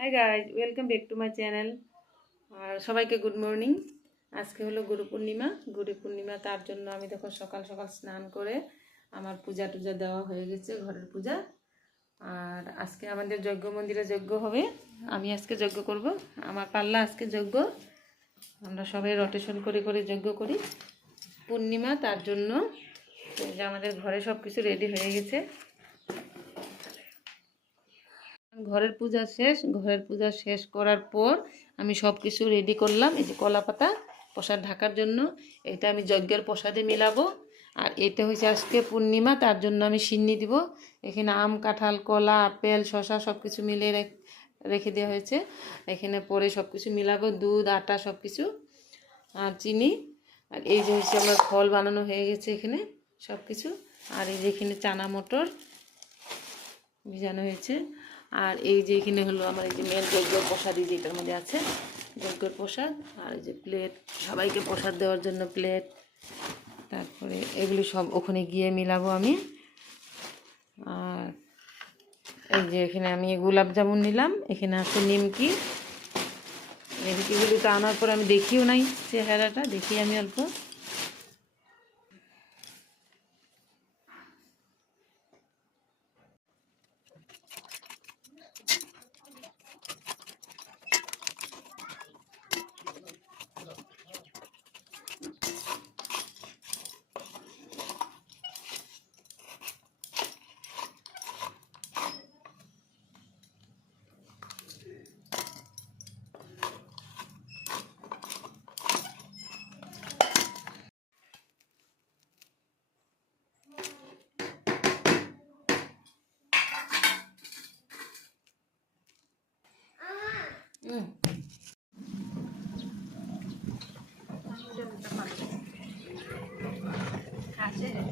High guys, welcome back to my channel. আর সবাইকে good morning. আজকে হলো গুরু পূর্ণিমা। তার জন্য আমি দেখো সকাল সকাল স্নান করে আমার পূজা টুজা দেওয়া হয়ে গেছে, ঘরের পূজা। আর আজকে আমাদের যজ্ঞ মন্দিরে যজ্ঞ হবে, আমি আজকে যজ্ঞ করব। আমার পাল্লা আজকে যজ্ঞ, আমরা সবাই রোটেশন করে করে যজ্ঞ করি। পূর্ণিমা তার জন্য যে আমাদের ঘরে সব কিছু রেডি হয়ে গেছে। ঘরের পূজা শেষ করার পর আমি সব কিছু রেডি করলাম। এই যে কলা পাতা প্রসাদ ঢাকার জন্য, এটা আমি যজ্ঞের প্রসাদে মিলাবো। আর এটা হচ্ছে আজকে পূর্ণিমা, তার জন্য আমি সিন্নি দিব। এখানে আম, কাঁঠাল, কলা, আপেল, শসা সব কিছু মিলে রেখে দেওয়া হয়েছে। এখানে পরে সব কিছু মিলাবো, দুধ, আটা সব কিছু, আর চিনি। আর এই যে হচ্ছে আমার ফল বানানো হয়ে গেছে এখানে সব কিছু। আর এই যে এখানে চানা মটর ভিজানো হয়েছে। আর এই যে এখানে হলো আমার এই যে মেন যজ্ঞের প্রসাদ, এই যে এটার মধ্যে আছে যজ্ঞের প্রসাদ। আর এই যে প্লেট, সবাইকে প্রসাদ দেওয়ার জন্য প্লেট। তারপরে এগুলি সব ওখানে গিয়ে মিলাবো আমি। আর এই যে এখানে আমি গোলাপ জামুন নিলাম, এখানে আছে নিমকি। নিমকিগুলি তো আনার পর আমি দেখিও নাই, চেহারাটা দেখি আমি অল্প।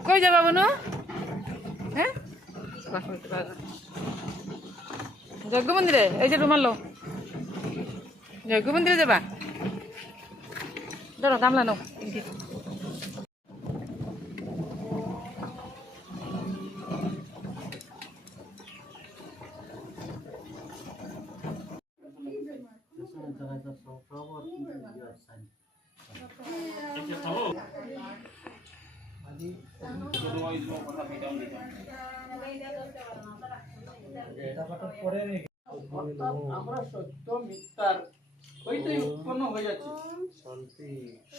কই যাবা বোনো? হ্যাঁ, যজ্ঞ মন্দিরে। এই যে রুমাল লো, যজ্ঞ মন্দিরে যাবা? ধরো গামলা নো। আমরা সত্য মিথ্যার হইতেই উৎপন্ন হয়ে যাচ্ছি,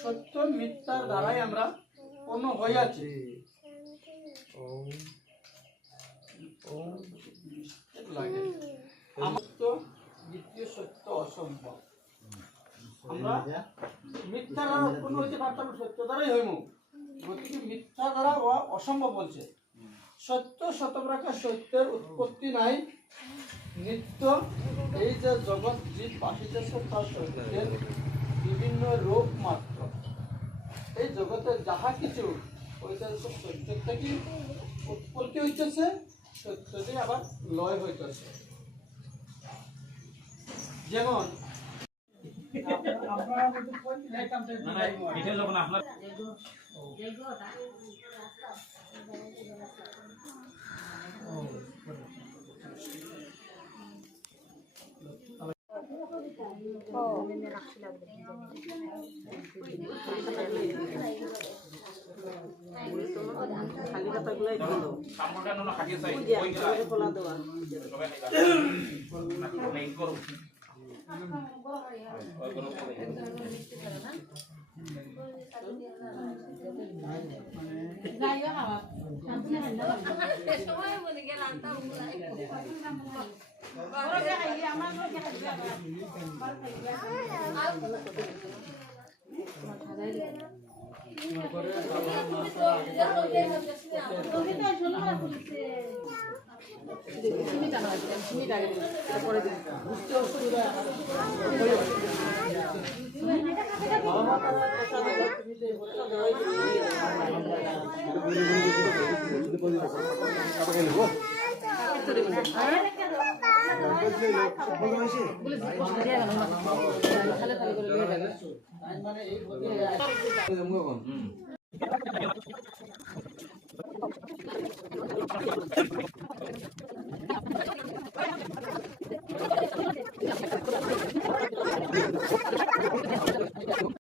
সত্য মিথ্যার দ্বারাই আমরা উৎপন্ন হয়ে যাচ্ছি। আমার তো দ্বিতীয় সত্য অসম্ভব। আমরা মিথ্যা দ্বারা উৎপন্ন হইতে পারতাম, সত্য দ্বারাই হইমু। গতিকে মিথ্যা দ্বারা অসম্ভব বলছে। সত্য শতপ্রাকার সত্যের উৎপত্তি নাই, নিত্য এই যে জগৎ জীব বাসিতেছে তার সত্যের বিভিন্ন রূপ মাত্র। এই জগতে যাহা কিছু হইতেছে সত্য থেকে উৎপত্তি হইতেছে, সত্যতে আবার লয় হইতেছে। যেমন খালি কথা গুলাই